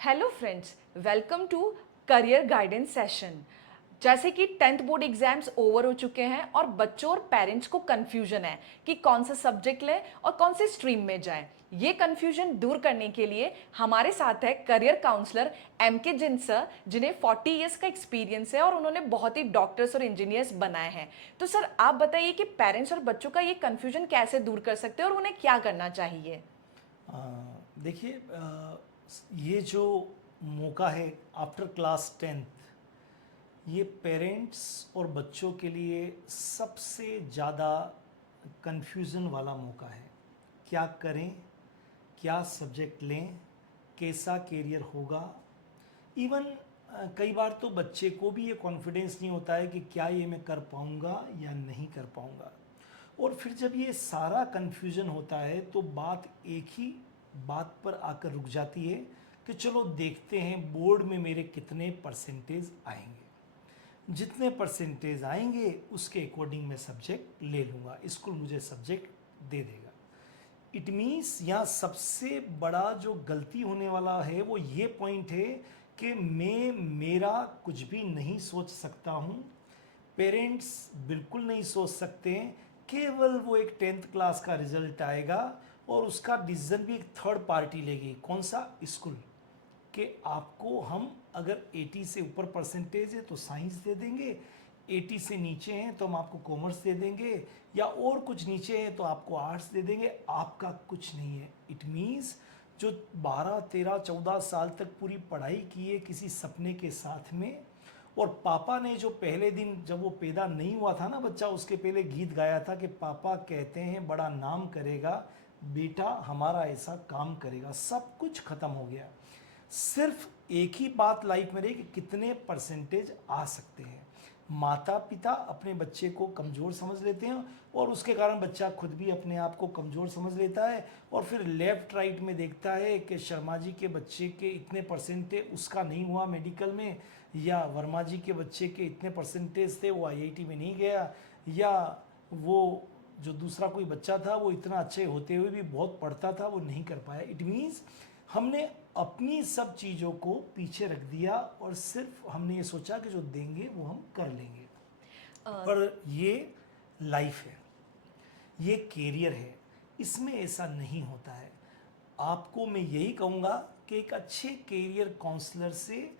Hello friends, welcome to career guidance session. जैसे कि 10th board exams over हो चुके हैं और बच्चों और पेरेंट्स को कंफ्यूजन है कि कौन सा सब्जेक्ट लें और कौन से स्ट्रीम में जाएं। ये कंफ्यूजन दूर करने के लिए हमारे साथ है करियर काउंसलर एम के जिन सर, जिन्हें 40 इयर्स का एक्सपीरियंस है और उन्होंने बहुत ही डॉक्टर्स और इंजीनियर्स बनाए हैं। तो सर, आप बताइए कि पेरेंट्स और बच्चों का ये कंफ्यूजन कैसे दूर कर सकते हैं और उन्हें क्या करना चाहिए। देखिए, ये जो मौका है आफ्टर क्लास 10th, ये पेरेंट्स और बच्चों के लिए सबसे ज़्यादा कंफ्यूजन वाला मौका है। क्या करें, क्या सब्जेक्ट लें, कैसा कैरियर होगा। इवन कई बार तो बच्चे को भी ये कॉन्फिडेंस नहीं होता है कि क्या ये मैं कर पाऊँगा या नहीं कर पाऊँगा। और फिर जब ये सारा कन्फ्यूजन होता है तो बात एक ही बात पर आकर रुक जाती है कि चलो देखते हैं बोर्ड में मेरे कितने परसेंटेज आएंगे। जितने परसेंटेज आएंगे उसके अकॉर्डिंग मैं सब्जेक्ट ले लूँगा, स्कूल मुझे सब्जेक्ट दे देगा। इट मीन्स यहाँ सबसे बड़ा जो गलती होने वाला है वो ये पॉइंट है कि मैं मेरा कुछ भी नहीं सोच सकता हूँ। पेरेंट्स बिल्कुल नहीं सोच सकते हैं। केवल वो एक 10th क्लास का रिजल्ट आएगा और उसका डिसीजन भी एक थर्ड पार्टी लेगी। कौन सा? स्कूल। कि आपको हम अगर 80 से ऊपर परसेंटेज है तो साइंस दे देंगे, 80 से नीचे हैं तो हम आपको कॉमर्स दे देंगे, या और कुछ नीचे हैं तो आपको आर्ट्स दे देंगे। आपका कुछ नहीं है। इट मीन्स जो 12 13 14 साल तक पूरी पढ़ाई की है किसी सपने के साथ में, और पापा ने जो पहले दिन जब वो पैदा नहीं हुआ था ना बच्चा, उसके पहले गीत गाया था कि पापा कहते हैं बड़ा नाम करेगा, बेटा हमारा ऐसा काम करेगा, सब कुछ खत्म हो गया। सिर्फ एक ही बात लाइफ में रही कि कितने परसेंटेज आ सकते हैं। माता पिता अपने बच्चे को कमज़ोर समझ लेते हैं और उसके कारण बच्चा खुद भी अपने आप को कमज़ोर समझ लेता है, और फिर लेफ्ट राइट में देखता है कि शर्मा जी के बच्चे के इतने परसेंटेज, उसका नहीं हुआ मेडिकल में, या वर्मा जी के बच्चे के इतने परसेंटेज थे वो आईआईटी में नहीं गया, या वो जो दूसरा कोई बच्चा था वो इतना अच्छे होते हुए भी बहुत पढ़ता था वो नहीं कर पाया। इट मीन्स हमने अपनी सब चीज़ों को पीछे रख दिया और सिर्फ हमने ये सोचा कि जो देंगे वो हम कर लेंगे। पर ये लाइफ है, ये कैरियर है, इसमें ऐसा नहीं होता है। आपको मैं यही कहूँगा कि एक अच्छे कैरियर काउंसलर से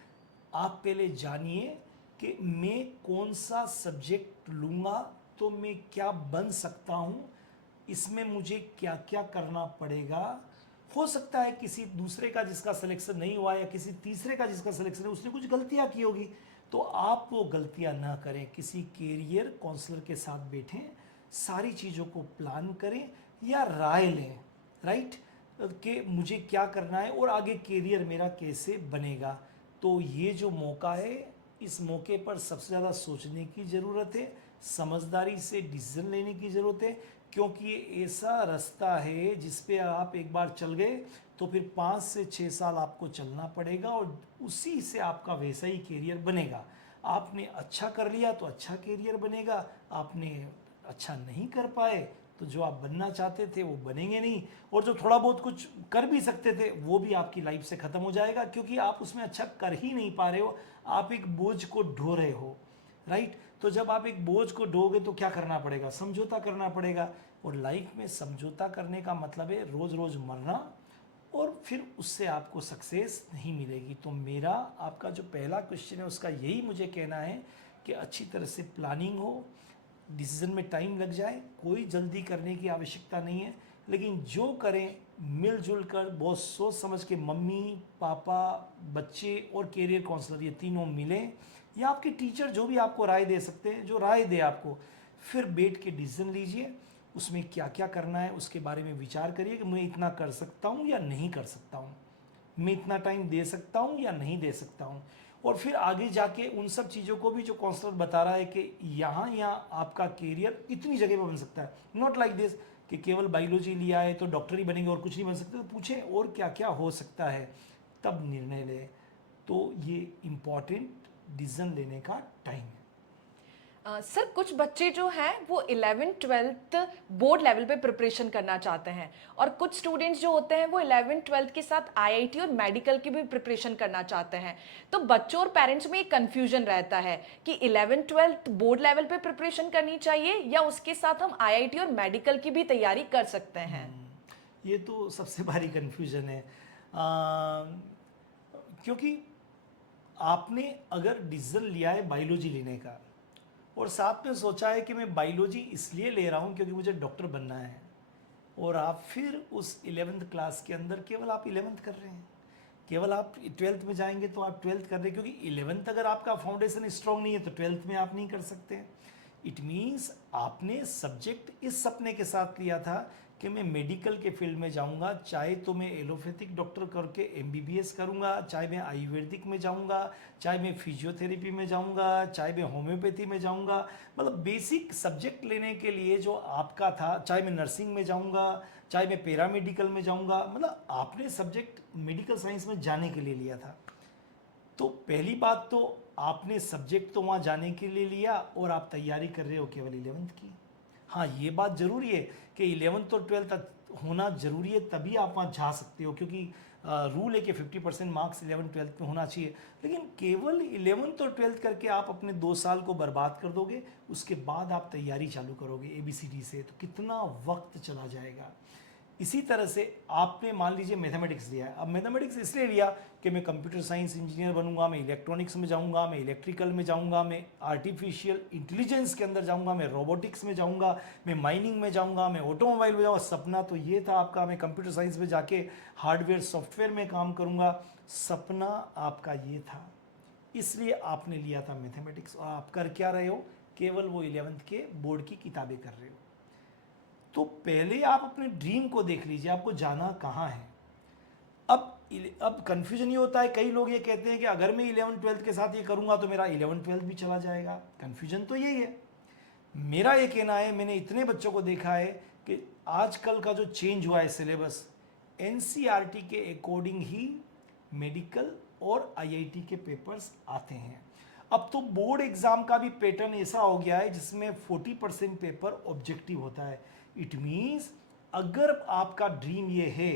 आप पहले जानिए कि मैं कौन सा सब्जेक्ट लूँगा तो मैं क्या बन सकता हूँ, इसमें मुझे क्या क्या करना पड़ेगा। हो सकता है किसी दूसरे का जिसका सिलेक्शन नहीं हुआ या किसी तीसरे का जिसका सिलेक्शन है उसने कुछ गलतियां की होगी, तो आप वो गलतियां ना करें। किसी कैरियर काउंसलर के साथ बैठें, सारी चीज़ों को प्लान करें या राय लें, राइट, कि मुझे क्या करना है और आगे कैरियर मेरा कैसे बनेगा। तो ये जो मौका है, इस मौके पर सबसे ज़्यादा सोचने की ज़रूरत है, समझदारी से डिसीजन लेने की ज़रूरत है, क्योंकि ये ऐसा रास्ता है जिस पे आप एक बार चल गए तो फिर 5 से 6 साल आपको चलना पड़ेगा और उसी से आपका वैसा ही कैरियर बनेगा। आपने अच्छा कर लिया तो अच्छा कैरियर बनेगा, आपने अच्छा नहीं कर पाए तो जो आप बनना चाहते थे वो बनेंगे नहीं, और जो थोड़ा बहुत कुछ कर भी सकते थे वो भी आपकी लाइफ से ख़त्म हो जाएगा, क्योंकि आप उसमें अच्छा कर ही नहीं पा रहे हो। आप एक बोझ को ढो रहे हो, राइट। तो जब आप एक बोझ को ढोगे तो क्या करना पड़ेगा? समझौता करना पड़ेगा। और लाइफ में समझौता करने का मतलब है रोज़ रोज़ मरना, और फिर उससे आपको सक्सेस नहीं मिलेगी। तो मेरा आपका जो पहला क्वेश्चन है उसका यही मुझे कहना है कि अच्छी तरह से प्लानिंग हो, डिसीजन में टाइम लग जाए, कोई जल्दी करने की आवश्यकता नहीं है, लेकिन जो करें मिलजुल कर बहुत सोच समझ के, मम्मी पापा बच्चे और कैरियर काउंसलर ये तीनों मिलें, या आपके टीचर जो भी आपको राय दे सकते हैं, जो राय दे आपको, फिर बैठ के डिसीजन लीजिए। उसमें क्या क्या करना है उसके बारे में विचार करिए कि मैं इतना कर सकता हूँ या नहीं कर सकता हूँ, मैं इतना टाइम दे सकता हूँ या नहीं दे सकता हूँ। और फिर आगे जाके उन सब चीज़ों को भी जो काउंसलर बता रहा है कि यहाँ यहाँ आपका कैरियर इतनी जगह पर बन सकता है, नॉट लाइक दिस कि केवल बायोलॉजी लिया है तो डॉक्टर ही बनेंगे और कुछ नहीं बन सकते। तो पूछें और क्या क्या हो सकता है, तब निर्णय लें। तो ये इम्पॉर्टेंट डिसीजन लेने का टाइम है। सर कुछ बच्चे जो हैं वो 11th-12th बोर्ड लेवल पे प्रिपरेशन करना चाहते हैं और कुछ स्टूडेंट्स जो होते हैं वो 11th-12th के साथ आईआईटी और मेडिकल की भी प्रिपरेशन करना चाहते हैं। तो बच्चों और पेरेंट्स में एक कन्फ्यूजन रहता है कि 11th-12th बोर्ड लेवल पे प्रिपरेशन करनी चाहिए या उसके साथ हम आईआईटी और मेडिकल की भी तैयारी कर सकते हैं। ये तो सबसे भारी कन्फ्यूजन है, क्योंकि आपने अगर डिसीजन लिया है बायोलॉजी लेने का और साथ में सोचा है कि मैं बायोलॉजी इसलिए ले रहा हूँ क्योंकि मुझे डॉक्टर बनना है, और आप फिर उस 11th क्लास के अंदर केवल आप 11th कर रहे हैं, केवल आप 12th में जाएंगे तो आप 12th कर रहे हैं, क्योंकि 11th अगर आपका फाउंडेशन स्ट्रांग नहीं है तो 12th में आप नहीं कर सकते। इट मीन्स आपने सब्जेक्ट इस सपने के साथ लिया था कि मैं मेडिकल के फील्ड में जाऊंगा, चाहे तो मैं एलोपैथिक डॉक्टर करके एमबीबीएस करूंगा, चाहे मैं आयुर्वेदिक में जाऊंगा, चाहे मैं फिजियोथेरेपी में जाऊंगा, चाहे मैं होम्योपैथी में जाऊंगा, मतलब बेसिक सब्जेक्ट लेने के लिए जो आपका था, चाहे मैं नर्सिंग में जाऊंगा, चाहे मैं पैरामेडिकल में जाऊंगा, मतलब आपने सब्जेक्ट मेडिकल साइंस में जाने के लिए लिया था। तो पहली बात तो आपने सब्जेक्ट तो वहाँ जाने के लिए लिया और आप तैयारी कर रहे हो केवल 11th की। हाँ, ये बात ज़रूरी है कि 11th और 12th होना ज़रूरी है, तभी आप वहाँ जा सकते हो, क्योंकि रूल है कि 50% मार्क्स 11th-12th में होना चाहिए। लेकिन केवल 11th और 12th करके आप अपने 2 साल को बर्बाद कर दोगे, उसके बाद आप तैयारी चालू करोगे ABCD से, तो कितना वक्त चला जाएगा। इसी तरह से आपने मान लीजिए मैथमेटिक्स लिया है, अब मैथमेटिक्स इसलिए लिया कि मैं कंप्यूटर साइंस इंजीनियर बनूंगा, मैं इलेक्ट्रॉनिक्स में जाऊंगा, मैं इलेक्ट्रिकल में जाऊंगा, मैं आर्टिफिशियल इंटेलिजेंस के अंदर जाऊंगा, मैं रोबोटिक्स में जाऊंगा, मैं माइनिंग में जाऊंगा, मैं ऑटोमोबाइल में जाऊंगा। सपना तो ये था आपका, मैं कंप्यूटर साइंस में जाके हार्डवेयर सॉफ्टवेयर में काम करूंगा, सपना आपका ये था, इसलिए आपने लिया था मैथमेटिक्स। और आप कर क्या रहे हो, केवल वो 11th के बोर्ड की किताबें कर रहे हो। तो पहले आप अपने ड्रीम को देख लीजिए, आपको जाना कहाँ है। अब कन्फ्यूजन ये होता है, कई लोग ये कहते हैं कि अगर मैं 11th-12th के साथ ये करूँगा तो मेरा 11th-12th भी चला जाएगा। कन्फ्यूजन तो यही है। मेरा ये कहना है, मैंने इतने बच्चों को देखा है कि आजकल का जो चेंज हुआ है सिलेबस, NCERT के अकॉर्डिंग ही मेडिकल और IIT के पेपर्स आते हैं। अब तो बोर्ड एग्जाम का भी पैटर्न ऐसा हो गया है जिसमें 40% पेपर ऑब्जेक्टिव होता है। इट मीन्स अगर आपका ड्रीम ये है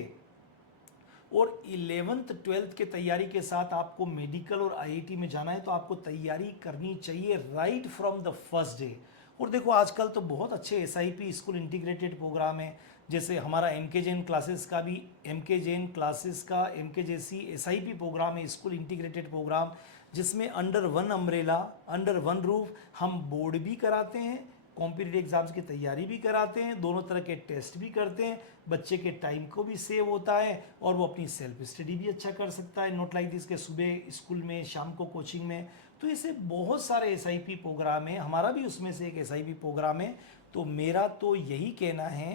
और 11th-12th के तैयारी के साथ आपको मेडिकल और IIT में जाना है, तो आपको तैयारी करनी चाहिए right from the first day. और देखो आजकल तो बहुत अच्छे SIP स्कूल इंटीग्रेटेड प्रोग्राम है, जैसे हमारा MK जैन क्लासेस का भी MK जैन क्लासेस का MKJC SIP प्रोग्राम है, स्कूल इंटीग्रेटेड प्रोग्राम, जिसमें under one umbrella, under one roof हम बोर्ड भी कराते हैं, कॉम्पिटिटिव एग्जाम्स की तैयारी भी कराते हैं, दोनों तरह के टेस्ट भी करते हैं, बच्चे के टाइम को भी सेव होता है और वो अपनी सेल्फ स्टडी भी अच्छा कर सकता है। नॉट लाइक दिस के सुबह स्कूल में, शाम को कोचिंग में। तो ऐसे बहुत सारे SIP प्रोग्राम है, हमारा भी उसमें से एक SIP प्रोग्राम है। तो मेरा तो यही कहना है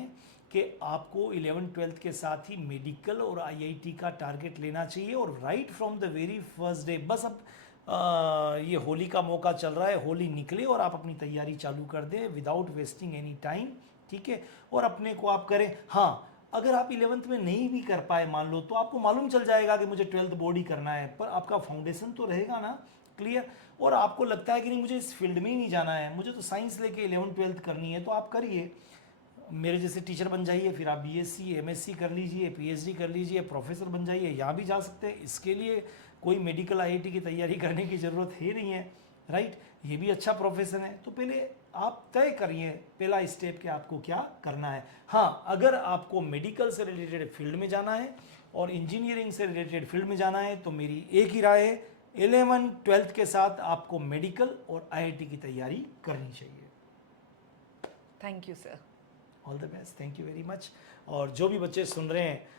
कि आपको 11th-12th के साथ ही मेडिकल और IIT का टारगेट लेना चाहिए, और right from the very first day. बस अब ये होली का मौका चल रहा है, होली निकले और आप अपनी तैयारी चालू कर दें विदाउट वेस्टिंग एनी टाइम, ठीक है। और अपने को आप करें। हाँ, अगर आप 11th में नहीं भी कर पाए मान लो, तो आपको मालूम चल जाएगा कि मुझे 12th बोर्ड ही करना है, पर आपका फाउंडेशन तो रहेगा ना क्लियर। और आपको लगता है कि नहीं मुझे इस फील्ड में ही नहीं जाना है, मुझे तो साइंस लेके 11th-12th करनी है, तो आप करिए, मेरे जैसे टीचर बन जाइए, फिर आप BSc MSc कर लीजिए, PhD कर लीजिए, प्रोफेसर बन जाइए, यहाँ भी जा सकते हैं। इसके लिए कोई मेडिकल IIT की तैयारी करने की ज़रूरत है नहीं है, राइट। ये भी अच्छा प्रोफेशन है। तो पहले आप तय करिए पहला स्टेप कि आपको क्या करना है। हाँ, अगर आपको मेडिकल से रिलेटेड फील्ड में जाना है और इंजीनियरिंग से रिलेटेड फील्ड में जाना है, तो मेरी एक ही राय है, 11th-12th के साथ आपको मेडिकल और IIT की तैयारी करनी चाहिए। Thank you sir. All the best, thank you very much. और जो भी बच्चे सुन रहे हैं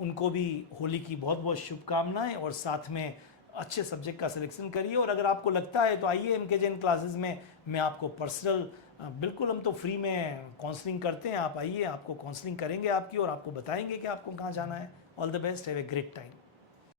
उनको भी होली की बहुत बहुत शुभकामनाएं, और साथ में अच्छे सब्जेक्ट का सिलेक्शन करिए। और अगर आपको लगता है तो आइए MK जैन क्लासेस में, मैं आपको पर्सनल बिल्कुल, हम तो फ्री में काउंसलिंग करते हैं, आप आइए, आपको काउंसलिंग करेंगे आपकी और आपको बताएंगे कि आपको कहाँ जाना है। All the best, have a great time.